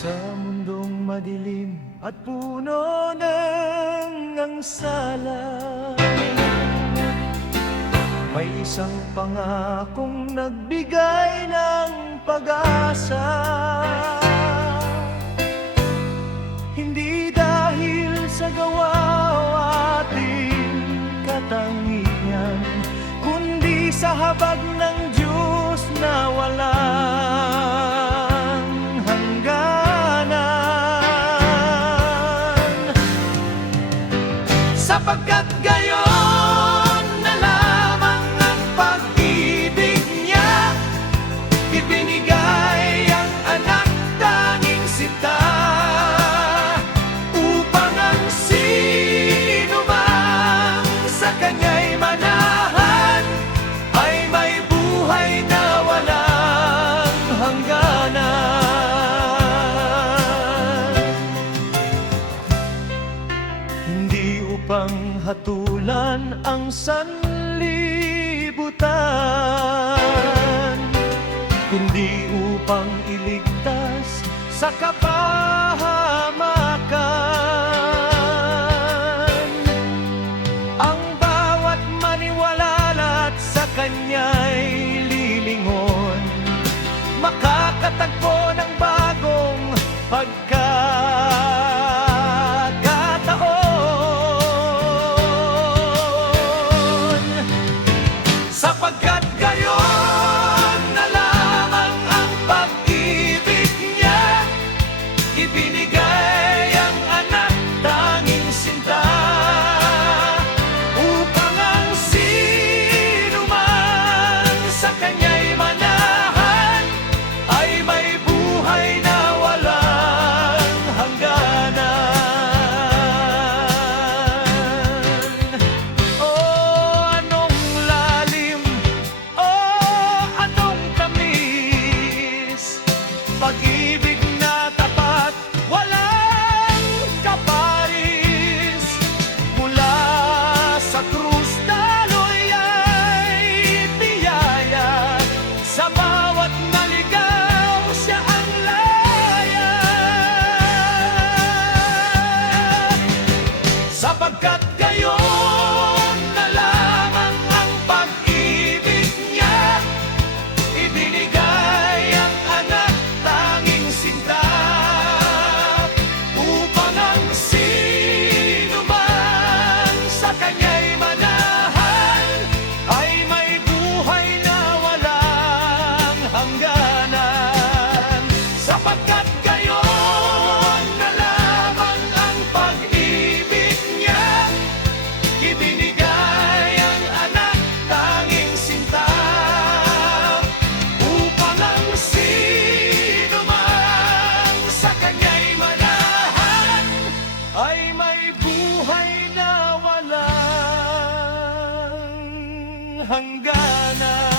Sa mundong madilim at puno ng angsala, may isang pangakong nagbigay ng pag-asa. Hindi dahil sa gawa o ating katangian, kundi sa habag ng Diyos na walang hangganan. Sapagkat gayon na lamang ang pag-ibig niya, ibinigay ang anak tanging sinta, upang ang sino man sa kanya'y manahan ay may buhay na walang hangganan. Hindi upang hatulan ang sanlibutan, kundi upang iligtas sa kapahamakan. Ang bawat maniwala at sa kanya'y lilingon, makakatagpo ng bagong pagkakataon. Sapagkat gayon na lamang ang pag-ibig niya, ibinigay ang anak tanging sinta, upang ang sino man sa kanya'y manahan ay may buhay na walang hangganan. Oh, anong lalim, oh, anong tamis, pag-ibig na tapat, walang kaparis. Mula sa krus daloy ay biyaya, sa bawat naligaw siya ang laya. Sapagkat gayon na lamang ang pag-ibig niya, ibinigay ang anak tanging sinta, upang ang sino man sa kanya'y manahan ay may buhay na walang hangganan. Sapagkat gayon na lamang ang pag-ibig niya, ibinigay ang anak tanging sinta, upang ang sino man sa kanya'y manahan ay may buhay na walang hangganan.